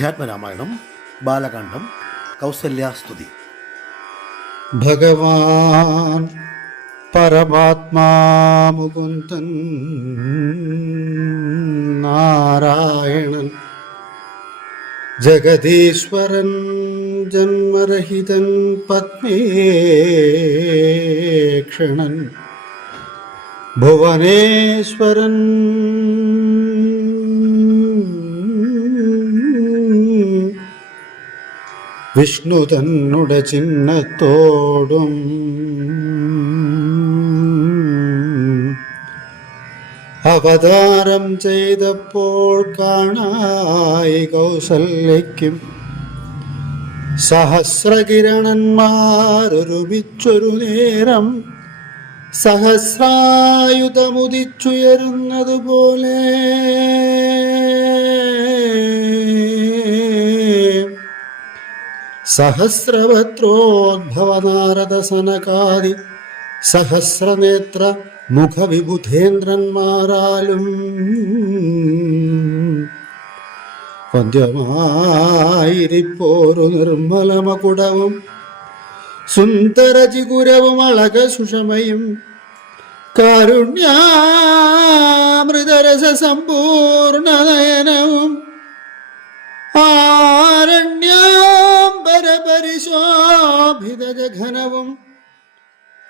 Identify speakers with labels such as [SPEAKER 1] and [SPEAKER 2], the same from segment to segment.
[SPEAKER 1] അധ്യാത്മരാമായണം ബാലകാന്ഡം കൗസല്യാസ്തുതി
[SPEAKER 2] ഭഗവാൻ പരമാത്മാ മുകുന്ദൻ നാരായണൻ ജഗദീശ്വരൻ ജന്മരഹിതൻ പത്മേക്ഷണൻ ഭുവനേശ്വരൻ വിഷ്ണു തന്നുടെ ചിഹ്നത്തോടും അവതാരം ചെയ്തപ്പോൾ കാണായി കൗസല്യയ്ക്കും സഹസ്രകിരണന്മാരൊരുമിച്ചൊരു നേരം സഹസ്രായുധമുദിച്ചുയരുന്നത് പോലെ സഹസ്രവത്രോദ്ഭവനാരദസനകാദി സഹസ്രനേത്ര മുഖവിബുധേന്ദ്രന്മാരാലും പദ്യമായിരിപ്പോരു നിർമ്മലമകുടവും സുന്ദരചികുരവും അളക സുഷമയും കാരുണ്യാമൃതരസ സമ്പൂർണനയനവും ആരണ്യാംബരപരിശോഭിത ജഘനവും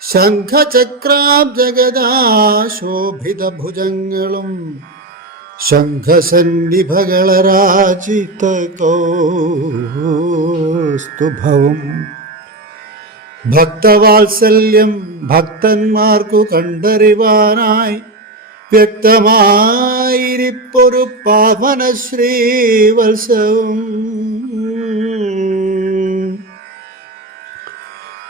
[SPEAKER 2] ശംഖചക്രാബ്ജഗദാശോഭിത ഭുജങ്ങളും ശംഖസന്നിഭകളരാജിത കൗസ്തുഭവും ഭക്തവാത്സല്യം ഭക്തന്മാർക്കു കണ്ടറിവാനായി വ്യക്തമായിരിപ്പൊരു പാവന ശ്രീവത്സവും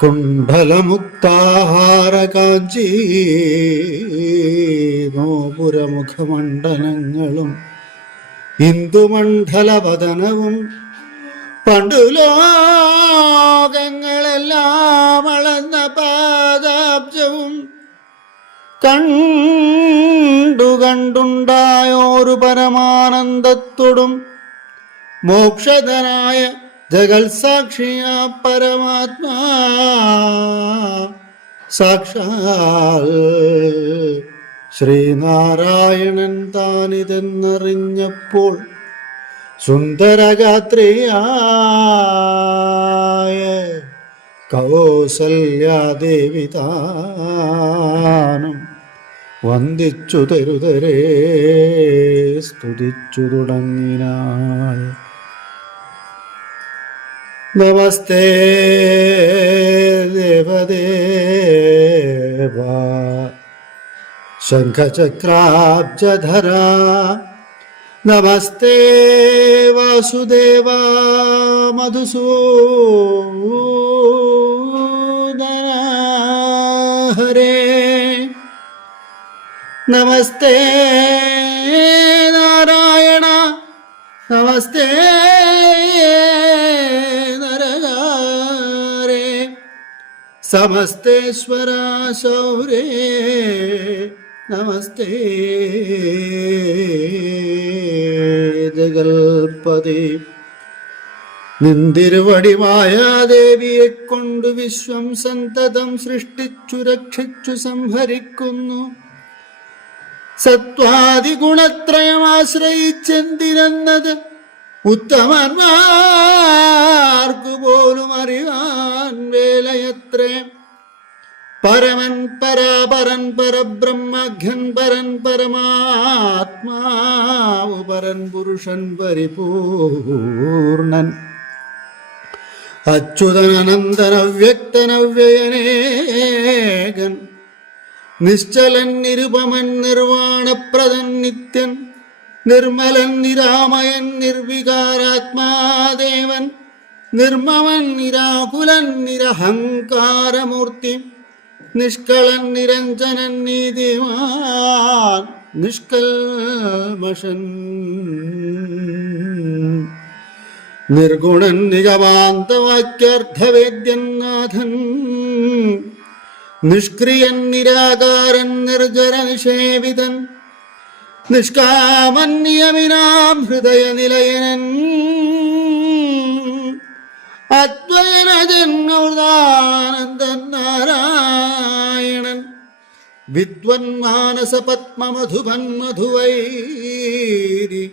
[SPEAKER 2] കുണ്ഡലമുക്താഹാരകാഞ്ചി നോപുരമുഖമണ്ഡലങ്ങളും ഇന്ദുമണ്ഡലവദനവും പണ്ടുലോകങ്ങളെല്ലാം അളന്ന പാദാബ്ജവും കണ്ടു കണ്ടുണ്ടായോരു പരമാനന്ദത്തോടും മോക്ഷധനായ ജഗൽ സാക്ഷിയ പരമാത്മാ സാക്ഷാൽ ശ്രീനാരായണൻ താനിതെന്നറിഞ്ഞപ്പോൾ സുന്ദരഗാത്രിയായ കൗസല്യാദേവി താനും വന്ദിച്ചു തരുതരേ സ്തുതിച്ചു തുടങ്ങിനാൾ നമസ്തേ ദേവദേവ ശംഖചക്രാബ്ജധര നമസ്തേ വാസുദേവ മധുസൂദന ഹരേ നമസ്തേ നാരായണ നമസ്തേ സമസ്തേശ്വര ശൗരേ നമസ്തേ. ജഗൽപതി നിന്തിരുവടി ദേവിയെ കൊണ്ട് വിശ്വം സന്തതം സൃഷ്ടിച്ചു രക്ഷിച്ചു സംഹരിക്കുന്നു. സത്വാദി ഗുണത്രയം ആശ്രയിച്ചെന്തിരെന്നത് ഉത്തമന്മാർക്കു പോലും അറിയാൻ വേലയത്രേ. പരമൻ പരാപരൻ പരബ്രഹ്മഘൻ പരൻ പരമാത്മാവ് പരൻ പുരുഷൻ പരിപൂർണൻ. അച്യുതനനന്ദനവ്യക്തനവ്യയനേകൻ നിശ്ചലൻ നിരുപമൻ നിർവാണപ്രദൻ നിത്യൻ. നിർമ്മലൻ നിരാമയൻ നിർവികാരാത്മാദേവൻ നിർമ്മമൻ നിരാകുലൻ നിരഹങ്കാരമൂർത്തി നിഷ്കളൻ നിരഞ്ജനൻ നീതിമാൻ നിഷ്കൽമഷൻ. നിർഗുണൻ നിഗമാന്തവാക്യാർത്ഥവേദ്യൻ നാഥൻ നിഷ്ക്രിയൻ നിരാകാരൻ നിർജര നിഷേവിതൻ നിഷ്കാമൻ നിയമിനാം ഹൃദയ നിലയനൻ അദ്വയന ജന്മവൃതാനന്ദൻ നാരായണൻ വിദ്വന്മാനസ പത്മമധുവൻ മധുവൈരി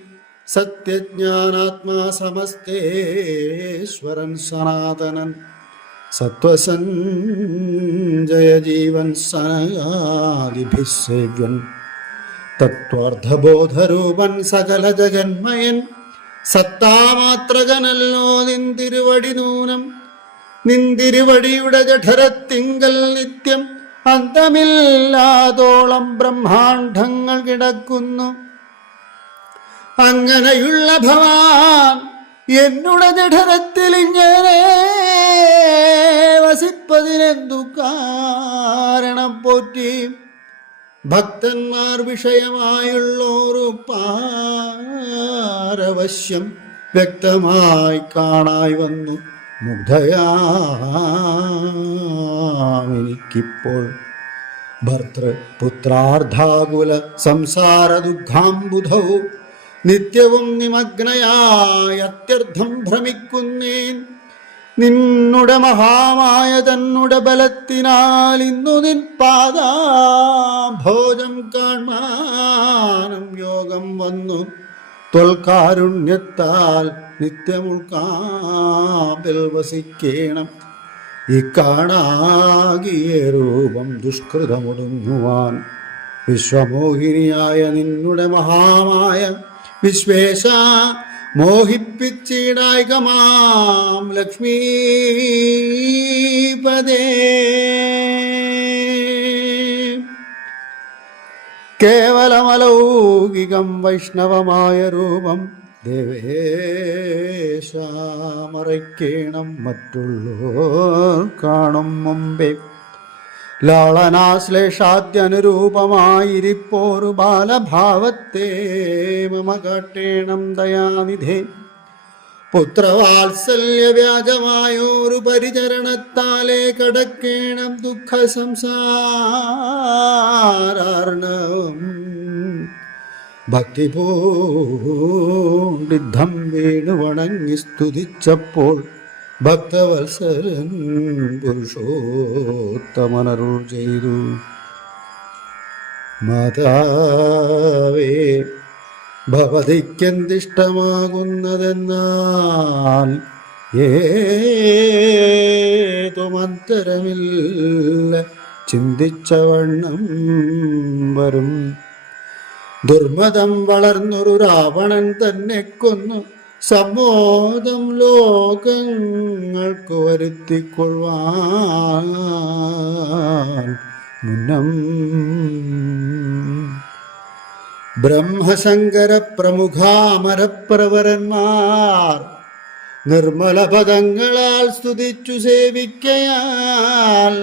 [SPEAKER 2] സത്യജ്ഞാനാത്മാ സമസ്തേശ്വരൻ സനാതനൻ. സത്വസഞ്ജയ ജീവൻ സനയാദിഭിസേവ്യൻ. തത്വാർത്ഥബോധരൂപൻ സകല ജഗന്മയൻ സത്താമാത്രകനല്ലോ നിന്തിരുവടി നൂനം. നിന്തിരുവടിയുടെ ജഠരത്തിങ്കൽ നിത്യം അന്തമില്ലാതോളം ബ്രഹ്മാണ്ഡങ്ങൾ കിടക്കുന്നു. അങ്ങനെയുള്ള ഭവാൻ എന്നുടെ ജഠരത്തിൽ ഇങ്ങനെ വസിപ്പതിനെന്തു കാരണം പോറ്റി? ഭക്തന്മാർ വിഷയമായുള്ളോരു പാരവശ്യം വ്യക്തമായി കാണായി വന്നു. മുഗ്ധയാമിനിക്കിപ്പോൾ ഭർത്തൃ പുത്രാർദ്ധാകുല സംസാര ദുഃഖാംബുധവും നിത്യവും നിമഗ്നയായ അത്യർത്ഥം ഭ്രമിക്കുന്നേൻ. നിന്നുടെ മഹാമായ തന്നുടെ ബലത്തിനാൽ ഇന്നു നിൻ പാദാഭോജം കാണാനും യോഗം വന്നു. തൊൽക്കാരുണ്യത്താൽ നിത്യമുൾക്കാമ്പിൽ വസിക്കേണം. ഇക്കാണാകിയ രൂപം ദുഷ്കൃതമൊടുങ്ങുവാൻ വിശ്വമോഹിനിയായ നിന്നുടെ മഹാമായ വിശ്വേശ മോഹിപ്പിച്ചിടായികമാം ലക്ഷ്മീപദേ. കേവലമലൗകികം വൈഷ്ണവമായ രൂപം ദേവേശാമറയ്ക്കേണം മറ്റുള്ളോർ കാണും മുമ്പേ. ലാളനാശ്ലേഷാദ്യനുരൂപമായിരിപ്പോരു ബാലഭാവത്തെ മമ കാട്ടേണം ദയാനിധേ. പുത്രവാത്സല്യ പരിചരണത്താലേ കടക്കേണം ദുഃഖ സംസാരണം ഭക്തിപോ വീണു വണങ്ങി സ്തുതിച്ചപ്പോൾ ഭക്തവത്സരൻ പുരുഷോത്തമനരുൾ ചെയ്തു. മാതാവേ ഭവതിക്കെന്തിഷ്ടമാകുന്നതെന്നാൽ ഏതുമന്തരമില്ല ചിന്തിച്ച വണ്ണം വരും. ദുർമതം വളർന്നൊരു രാവണൻ തന്നെ കൊന്നു. സമ്മോദം ലോകങ്ങൾക്ക് വരുത്തിക്കൊള്ളുവാൻ മുന്നം. ബ്രഹ്മശങ്കര പ്രമുഖാമരപ്രവരന്മാർ നിർമ്മല പദങ്ങളാൽ സ്തുതിച്ചു സേവിക്കയാൽ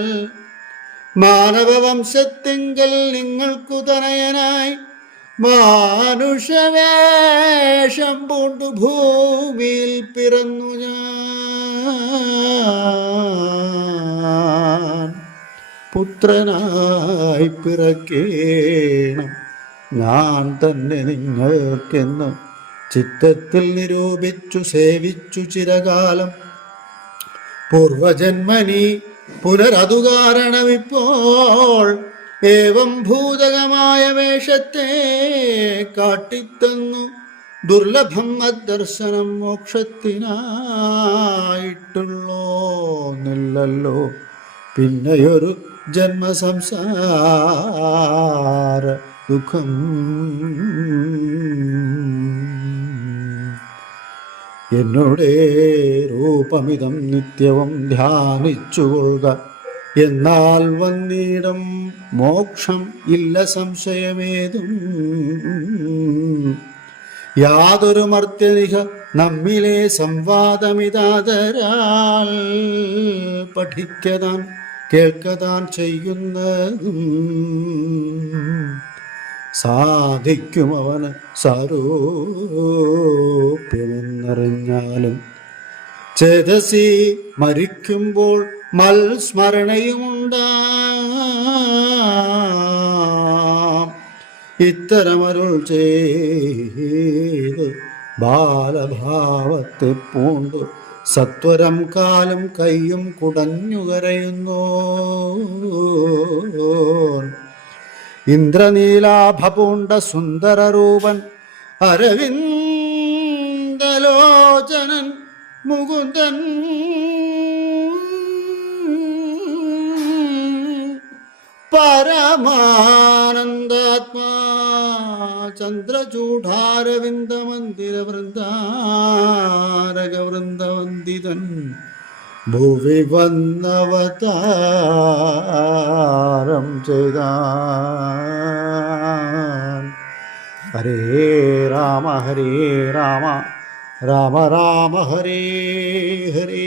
[SPEAKER 2] മാനവവംശത്തിങ്കൽ നിങ്ങൾക്കു തനയനായി മാനുഷവേഷം പൂണ്ടു ഭൂമിയിൽ പിറന്നു ഞാൻ. പുത്രനായി പിറക്കേണം. ഞാൻ തന്നെ നിങ്ങൾക്കെന്ന് ചിത്തത്തിൽ നിരൂപിച്ചു സേവിച്ചു ചിരകാലം. പൂർവജന്മനി പുനരതു കാരണമിപ്പോൾ ഏവം ഭൂതകമായ വേഷത്തെ കാട്ടിത്തന്നു. ദുർലഭം അദർശനം മോക്ഷത്തിനായിട്ടുള്ളോ നില്ലല്ലോ പിന്നെയൊരു ജന്മസംസാര ദുഃഖം. എന്നോടേ രൂപമിതം നിത്യവും ധ്യാനിച്ചുകൊള്ളുക. എന്നാൽ വന്നിടം മോക്ഷം ഇല്ല സംശയമേതും. യാതൊരു മർത്യനിക നമ്മിലെ സംവാദമിതാതരാൽ പഠിക്കതാൻ കേൾക്കതാൻ ചെയ്യുന്നതും. സാധിക്കും അവന് സാരൂപ്യമെന്നറിഞ്ഞാലും. ചേതസി മരിക്കുമ്പോൾ മൽസ്മരണയുമുണ്ടാം. ഇത്തരമരുൾ ചെയ്ത് ബാലഭാവത്തെ പൂണ്ട്. സത്വരം കാലും കൈയും കുടഞ്ഞു കരയുന്നു ഇന്ദ്രനീലാഭപൂണ്ട സുന്ദരരൂപൻ അരവിന്ദലോചനൻ മുകുന്ദൻ പരമാനന്ദാത്മാ ചന്ദ്രചൂഢാരവിന്ദ മന്ദിര വൃന്ദാരക വൃന്ദവന്ദിതൻ ഭുവി വന്നവതാരം ചെയ്ത ഹരേ രാമ ഹരേ രാമ രാമ രാമ ഹരേ ഹരേ.